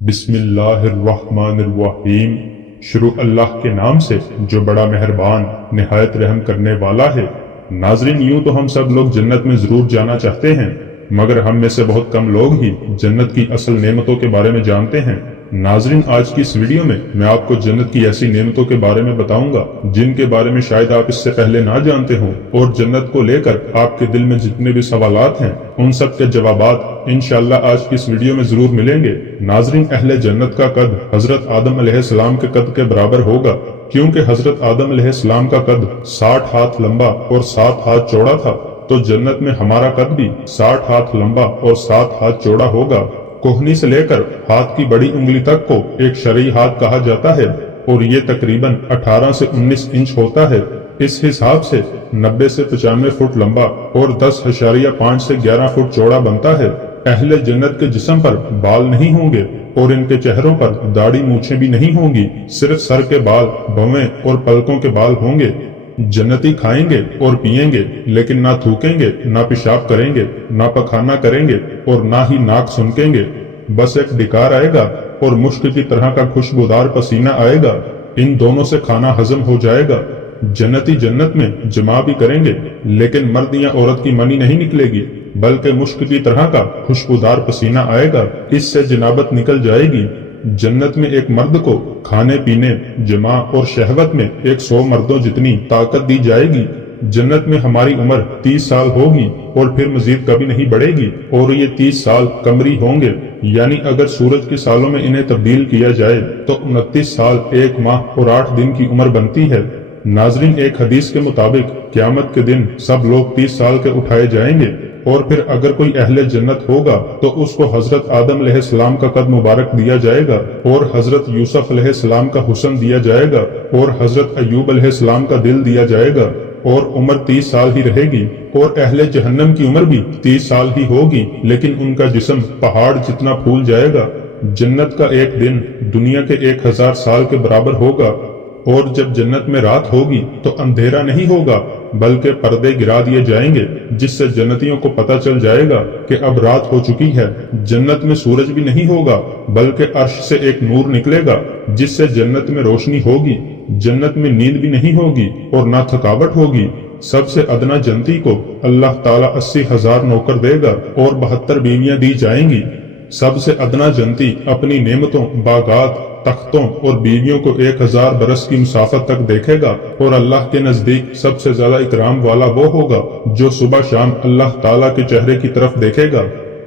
بسم اللہ الرحمن الرحیم۔ شروع اللہ کے نام سے جو بڑا مہربان نہایت رحم کرنے والا ہے۔ ناظرین، یوں تو ہم سب لوگ جنت میں ضرور جانا چاہتے ہیں، مگر ہم میں سے بہت کم لوگ ہی جنت کی اصل نعمتوں کے بارے میں جانتے ہیں۔ ناظرین، آج کی اس ویڈیو میں آپ کو جنت کی ایسی نعمتوں کے بارے میں بتاؤں گا جن کے بارے میں شاید آپ اس سے پہلے نہ جانتے ہوں، اور جنت کو لے کر آپ کے دل میں جتنے بھی سوالات ہیں ان سب کے جوابات انشاءاللہ آج کی اس ویڈیو میں ضرور ملیں گے۔ ناظرین، اہل جنت کا قد حضرت آدم علیہ السلام کے قد کے برابر ہوگا، کیونکہ حضرت آدم علیہ السلام کا قد 60 ہاتھ لمبا اور 7 ہاتھ چوڑا تھا، تو جنت میں ہمارا قد بھی 60 ہاتھ لمبا اور 7 ہاتھ چوڑا ہوگا۔ کوہنی سے لے کر ہاتھ کی بڑی انگلی تک کو ایک شرعی ہاتھ کہا جاتا ہے، اور یہ تقریباً 18 سے 19 انچ ہوتا ہے۔ اس حساب سے 90 سے 95 فٹ لمبا اور 10.5 سے 11 فٹ چوڑا بنتا ہے۔ اہل جنت کے جسم پر بال نہیں ہوں گے، اور ان کے چہروں پر داڑھی مونچھیں بھی نہیں ہوں گی، صرف سر کے بال، بھویں اور پلکوں کے بال ہوں گے۔ جنتی کھائیں گے اور پیئیں گے، لیکن نہ تھوکیں گے، نہ پیشاب کریں گے، نہ پخانہ کریں گے، اور نہ ہی ناک سنکیں گے۔ بس ایک ڈکار آئے گا اور مشک کی طرح کا خوشبودار پسینہ آئے گا، ان دونوں سے کھانا ہضم ہو جائے گا۔ جنتی جنت میں جمع بھی کریں گے، لیکن مرد یا عورت کی منی نہیں نکلے گی، بلکہ مشک کی طرح کا خوشبودار پسینہ آئے گا، اس سے جنابت نکل جائے گی۔ جنت میں ایک مرد کو کھانے پینے، جماع اور شہوت میں 100 مردوں جتنی طاقت دی جائے گی۔ جنت میں ہماری عمر 30 سال ہوگی اور پھر مزید کبھی نہیں بڑھے گی، اور یہ 30 سال قمری ہوں گے، یعنی اگر سورج کے سالوں میں انہیں تبدیل کیا جائے تو 29 سال 1 ماہ اور 8 دن کی عمر بنتی ہے۔ ناظرین، ایک حدیث کے مطابق قیامت کے دن سب لوگ 30 سال کے اٹھائے جائیں گے، اور پھر اگر کوئی اہل جنت ہوگا تو اس کو حضرت آدم علیہ السلام کا قد مبارک دیا جائے گا، اور حضرت یوسف علیہ السلام کا حسن دیا جائے گا، اور حضرت ایوب علیہ السلام کا دل دیا جائے گا، اور عمر 30 سال ہی رہے گی۔ اور اہل جہنم کی عمر بھی 30 سال ہی ہوگی، لیکن ان کا جسم پہاڑ جتنا پھول جائے گا۔ جنت کا ایک دن دنیا کے 1000 سال کے برابر ہوگا، اور جب جنت میں رات ہوگی تو اندھیرا نہیں ہوگا، بلکہ پردے گرا دیے جائیں گے، جس سے جنتیوں کو پتہ چل جائے گا کہ اب رات ہو چکی ہے۔ جنت میں سورج بھی نہیں ہوگا، بلکہ عرش سے ایک نور نکلے گا، جس سے جنت میں روشنی ہوگی۔ جنت میں نیند بھی نہیں ہوگی اور نہ تھکاوٹ ہوگی۔ سب سے ادنا جنتی کو اللہ تعالیٰ 80,000 نوکر دے گا اور 72 بیویاں دی جائیں گی۔ سب سے ادنا جنتی اپنی نعمتوں، باغات، تختوں اور بیویوں کو 1000 برس کی مسافت تک دیکھے گا، اور اللہ کے نزدیک سب سے زیادہ اکرام والا وہ ہوگا جو صبح شام اللہ تعالیٰ کے چہرے کی طرف دیکھے گا۔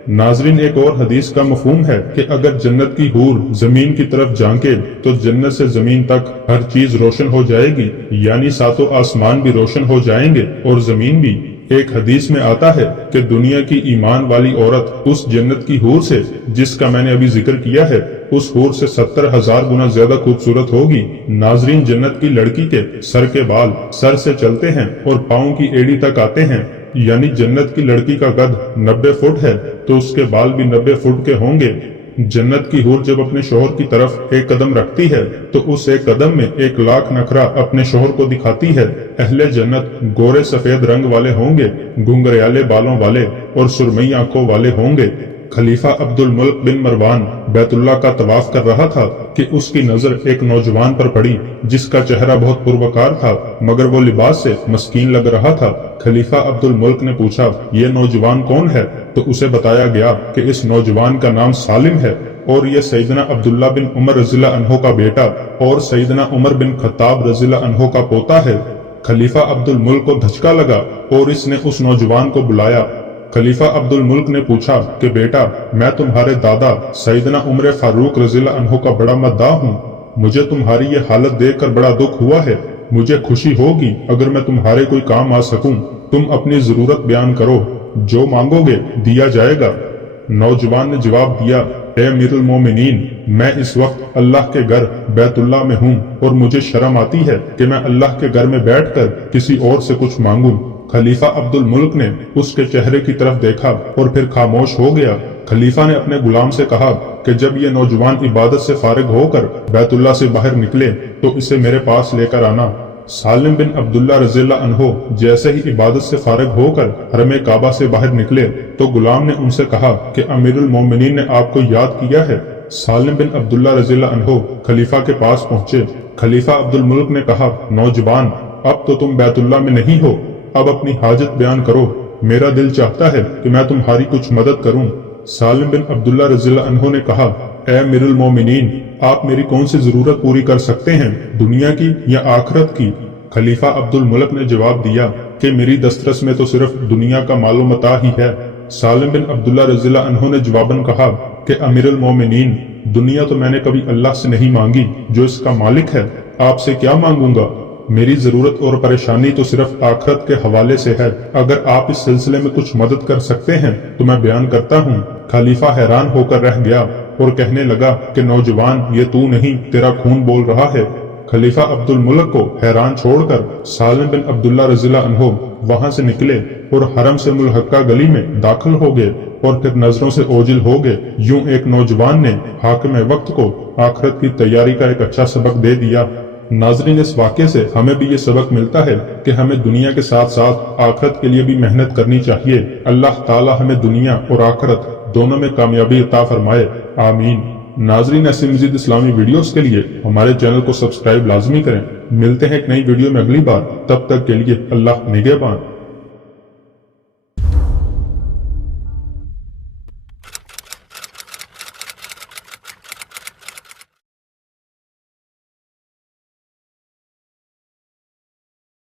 ناظرین، ایک اور حدیث کا مفہوم ہے کہ اگر جنت کی حور زمین کی طرف جھانکے تو جنت سے زمین تک ہر چیز روشن ہو جائے گی، یعنی 7 آسمان بھی روشن ہو جائیں گے اور زمین بھی۔ ایک حدیث میں آتا ہے کہ دنیا کی ایمان والی عورت اس جنت کی حور سے، جس کا میں نے ابھی ذکر کیا ہے، اس حور سے 70,000 گنا زیادہ خوبصورت ہوگی۔ ناظرین، جنت کی لڑکی کے سر کے بال سر سے چلتے ہیں اور پاؤں کی ایڑی تک آتے ہیں، یعنی جنت کی لڑکی کا قد 90 فٹ ہے تو اس کے بال بھی 90 فٹ کے ہوں گے۔ جنت کی حور جب اپنے شوہر کی طرف ایک قدم رکھتی ہے تو اس ایک قدم میں 1,00,000 نخرہ اپنے شوہر کو دکھاتی ہے۔ اہل جنت گورے سفید رنگ والے ہوں گے، گھنگریالے بالوں والے اور سرمئی آنکھوں والے ہوں گے۔ خلیفہ عبد الملک بن مروان بیت اللہ کا طواف کر رہا تھا کہ اس کی نظر ایک نوجوان پر پڑی جس کا چہرہ بہت پروکار تھا، مگر وہ لباس سے مسکین لگ رہا تھا۔ خلیفہ عبد الملک نے پوچھا، یہ نوجوان کون ہے؟ تو اسے بتایا گیا کہ اس نوجوان کا نام سالم ہے، اور یہ سیدنا عبداللہ بن عمر رضی اللہ عنہ کا بیٹا اور سیدنا عمر بن خطاب رضی اللہ عنہ کا پوتا ہے۔ خلیفہ عبد الملک کو دھچکا لگا اور اس نے اس نوجوان کو بلایا۔ خلیفہ عبد الملک نے پوچھا کہ بیٹا، میں تمہارے دادا سیدنا عمر فاروق رضی اللہ عنہ کا بڑا مداح ہوں، مجھے تمہاری یہ حالت دیکھ کر بڑا دکھ ہوا ہے، مجھے خوشی ہوگی اگر میں تمہارے کوئی کام آ سکوں، تم اپنی ضرورت بیان کرو، جو مانگو گے دیا جائے گا۔ نوجوان نے جواب دیا، اے امیر المومنین، میں اس وقت اللہ کے گھر بیت اللہ میں ہوں اور مجھے شرم آتی ہے کہ میں اللہ کے گھر میں بیٹھ کر کسی اور سے کچھ مانگوں۔ خلیفہ عبد الملک نے اس کے چہرے کی طرف دیکھا اور پھر خاموش ہو گیا۔ خلیفہ نے اپنے غلام سے کہا کہ جب یہ نوجوان عبادت سے فارغ ہو کر بیت اللہ سے باہر نکلے تو اسے میرے پاس لے کر آنا۔ سالم بن عبداللہ رضی اللہ عنہ جیسے ہی عبادت سے فارغ ہو کر حرم کعبہ سے باہر نکلے تو غلام نے ان سے کہا کہ امیر المومنین نے آپ کو یاد کیا ہے۔ سالم بن عبداللہ رضی اللہ عنہ خلیفہ کے پاس پہنچے۔ خلیفہ عبد الملک نے کہا، نوجوان، اب تو تم بیت اللہ میں نہیں ہو، اب اپنی حاجت بیان کرو، میرا دل چاہتا ہے کہ میں تمہاری کچھ مدد کروں۔ سالم بن عبداللہ رضی اللہ عنہ نے کہا، اے امیر المومنین، آپ میری کون سی ضرورت پوری کر سکتے ہیں، دنیا کی یا آخرت کی؟ خلیفہ عبد الملک نے جواب دیا کہ میری دسترس میں تو صرف دنیا کا مال و متاع ہی ہے۔ سالم بن عبداللہ رضی اللہ عنہ نے جواباً کہا کہ امیر المومنین، دنیا تو میں نے کبھی اللہ سے نہیں مانگی جو اس کا مالک ہے، آپ سے کیا مانگوں گا؟ میری ضرورت اور پریشانی تو صرف آخرت کے حوالے سے ہے، اگر آپ اس سلسلے میں کچھ مدد کر سکتے ہیں تو میں بیان کرتا ہوں۔ خلیفہ حیران ہو کر رہ گیا اور کہنے لگا کہ نوجوان، یہ تو نہیں، تیرا خون بول رہا ہے۔ خلیفہ عبد الملک کو حیران چھوڑ کر سالم بن عبداللہ رضی اللہ عنہ وہاں سے نکلے اور حرم سے ملحقہ گلی میں داخل ہو گئے اور پھر نظروں سے اوجھل ہو گئے۔ یوں ایک نوجوان نے حاکم وقت کو آخرت کی تیاری کا ایک اچھا سبق دے دیا۔ ناظرین، اس واقعے سے ہمیں بھی یہ سبق ملتا ہے کہ ہمیں دنیا کے ساتھ ساتھ آخرت کے لیے بھی محنت کرنی چاہیے۔ اللہ تعالی ہمیں دنیا اور آخرت دونوں میں کامیابی عطا فرمائے، آمین۔ ناظرین، ایسی مزید اسلامی ویڈیوز کے لیے ہمارے چینل کو سبسکرائب لازمی کریں۔ ملتے ہیں ایک نئی ویڈیو میں اگلی بار، تب تک کے لیے اللہ نگہبان۔